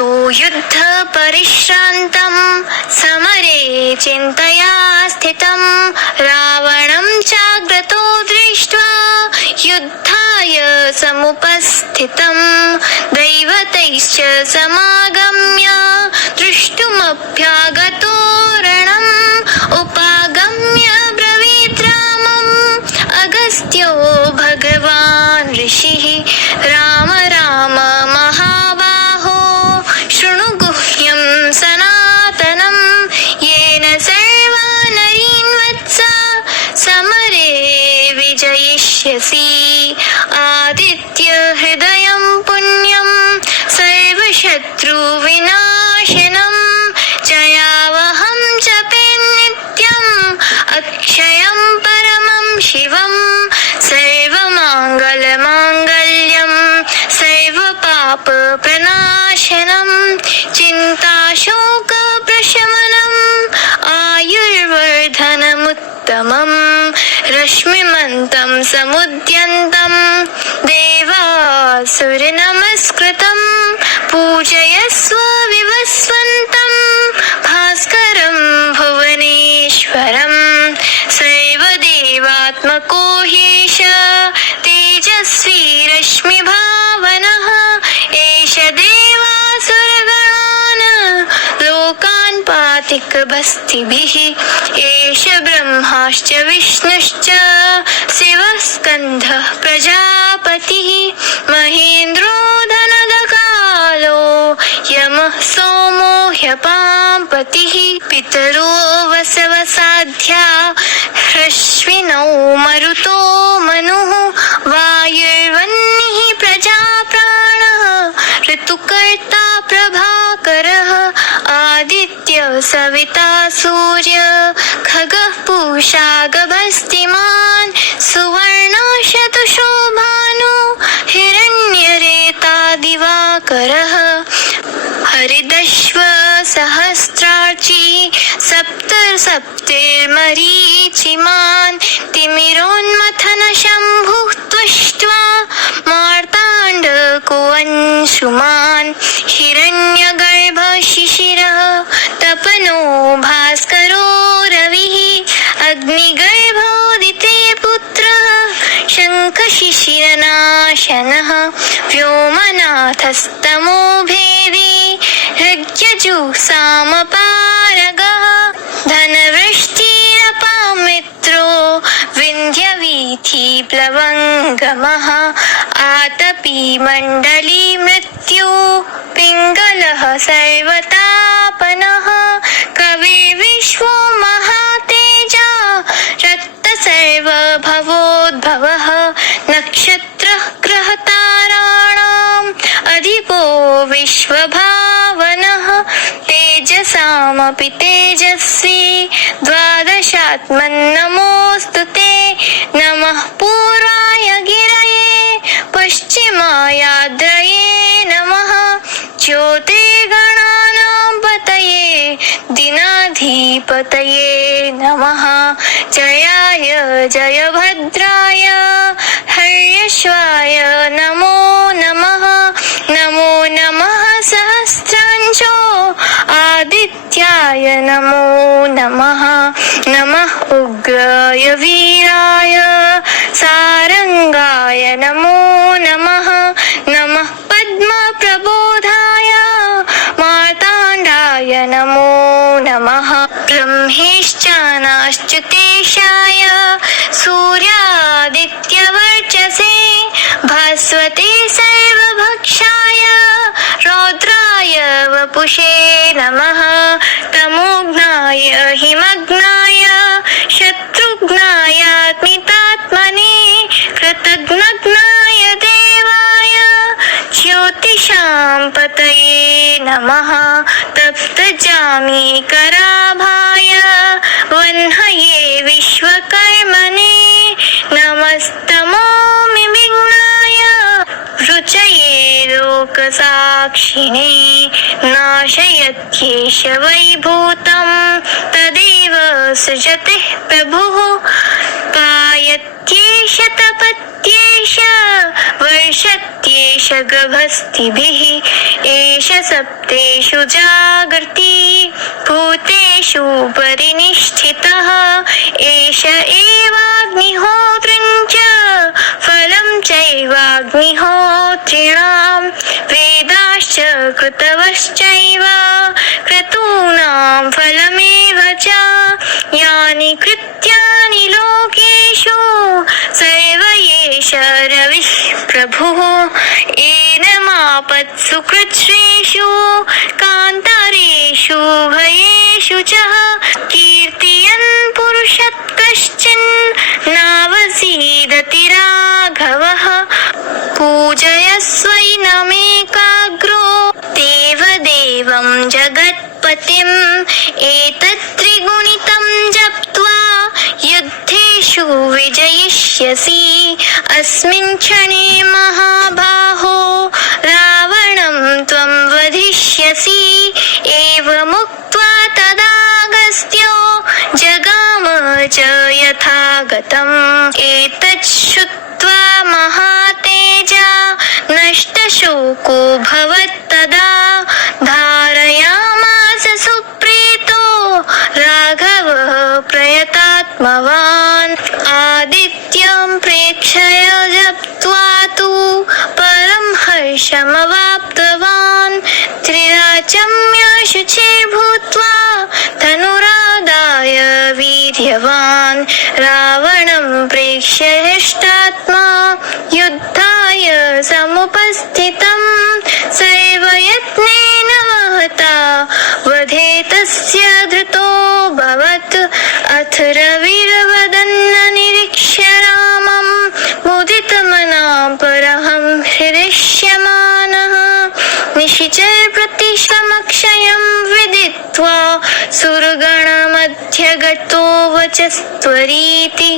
तु युद्ध परिश्रान्तं समरे चिन्तया स्थितं रावणं चाग्रतो दृष्ट्वा युद्धाय समुपस्थितं दैवतैश्च समागम्य दृष्टुमभ्यागतो रणम् उपागम्य ब्रवीत् रामम् अगस्त्यो भगवान् ऋषिः राम राम महाबाहो शृणु गुह्यं सनातनं येन सर्वा नरीन् वत्स समरे विजयिष्यसि आदित्य हृदयं पुण्यं सर्वशत्रुविनाशनं जयावहं जपे नित्यम् अक्षयं परमं शिवं सर्वमाङ्गल्यं सर्वपापप्रणाशनं चिन्ताशोकप्रशमनम् आयुर्वर्धनमुत्तमम् रश्मिमन्तं समुद्यन्तं देवासुरनमस्कृतं पूजयस्व विवस्वन्तं भास्करं भुवनेश्वरं सर्वदेवात्मको ह्येष तेजस्वी रश्मिभावनः एष देवासुरगणान् लोकान् पातिकभस्तिभिः एष ब्रह्माश्च विष्णुश्च शिवः स्कन्दः प्रजापतिः महेन्द्रो धनदकालो यमः सोमो ह्यपाम्पतिः पितरो वसवसाध्या ह्रश्विनौ मरुतो मनुः वायुर्वह्निः प्रजाप्राणः ऋतुकर्ता प्रभाकरः आदित्यः सविता सूर्य खगः पूषा गभस्तिमान् सुवर्णशतुषो भानु हिरण्यरेता दिवाकरः हरिदश्व सहस्रार्ची सप्तर्षिर्मरीचिमान् तिमिरोन्मथन शम्भुः त्वष्ट्वा मार्ताण्डकुवंशुमान् हिरण्यगर्भः शिशिरः तपनो भास्करो रविः अग्निगर्भोदिते पुत्रः शङ्खशिशिरनाशनः व्योमनाथस्तमो भेदी ऋग्यजुःसामपारगः धनवृष्टिरपामित्रो विन्ध्यवीथिप्लवङ्गमः आतपी मण्डली मृत्यु पिङ्गलः सर्वतापनः कविर्विश्वो महातेजा रक्तसर्वभवोद्भवः नक्षत्रः ग्रहताराणाम् अधिपो विश्वभावनः तेजसामपि तेजस्वी द्वादशात्मन्नमोऽस्तु ते नमः पूर्वाय गिरये पश्चिमायाद्रये नमः ज्योतिर्गणानां पतये दिनाधिपतये नमः जयाय जयभद्राय हर्यश्वाय नमो नमः नमो नमः सहस्रांशो आदित्याय नमो नमः नमः उग्राय वीराय सारंगाय नमो नमः नमः पद्मप्रबोधाय मार्ताण्डाय नमो नमः ब्रह्मेश्चानाच्युतेशाय सूर्यादित्यवर्चसे भास्वते सर्वभक्षाय रौद्राय वपुषे नमः तमोघ्नाय हिमग्नाय शत्रुघ्नायात्मितात्मने कृतघ्नघ्नाय देवाय ज्योतिषां पतये नमः तप्तजामीकराभाय वह्नये विश्वकर्मणे नमस्तमोमि विघ्नाय रुचये लोकसाक्षिणे नाशयत्येष वैभूतं तदेव सृजते प्रभुः पायत्येष तपत्येष एष वर्षत्येष गभस्तिभिः एष सप्तेषु जागर्ति भूतेषु परिनिष्ठितः एष एवाग्निहोत्रं च फलं चैवाग्निहोत्रिणां वेदाश्च कृतवश्चैव क्रतूनां फलमेव च यानि कृत्यानि लोकेषु सर्व एष रविः प्रभुः एनमापत्सु कृच्छ्रेषु कान्तारेषु भयेषु च कीर्तयन् पुरुषत् कश्चिन् नावसीदति राघवः पूजयस्वैनमेकाग्रो देवदेवं जगत्पतिम् एतत् त्रिगुणितं जप्त्वा युद्धेषु विजयिष्यसि अस्मिन् क्षणे महाबाहो रावणं त्वं वधिष्यसि एवमुक्त्वा तदागस्त्यो जगाम च यथागतम् एतत् श्रुत्वा महातेजा नष्टशोको भवत्तदा धारयामास सुप्रीतो राघवः प्रयतात्मवान् आदित्यं प्रेक्षय जप्त्वा तु परं हर्षमवाप्तवान् त्रिराचम्य शुचिर्भूत्वा धनुरादाय वीर्यवान् रावणं प्रेक्ष्य हृष्टात्मा युद्धाय समुपस्थितं सर्वयत्नेन महता वधे तस्य धृतोऽभवत् अथ रविर्वदन्न निरीक्ष्य रामं मुदितमनां परहं हृदिष्यमानः निशिचरप्रतिश्रमक्षयं विदित्वा सुरगणमध्यगतो वचस्त्वरीति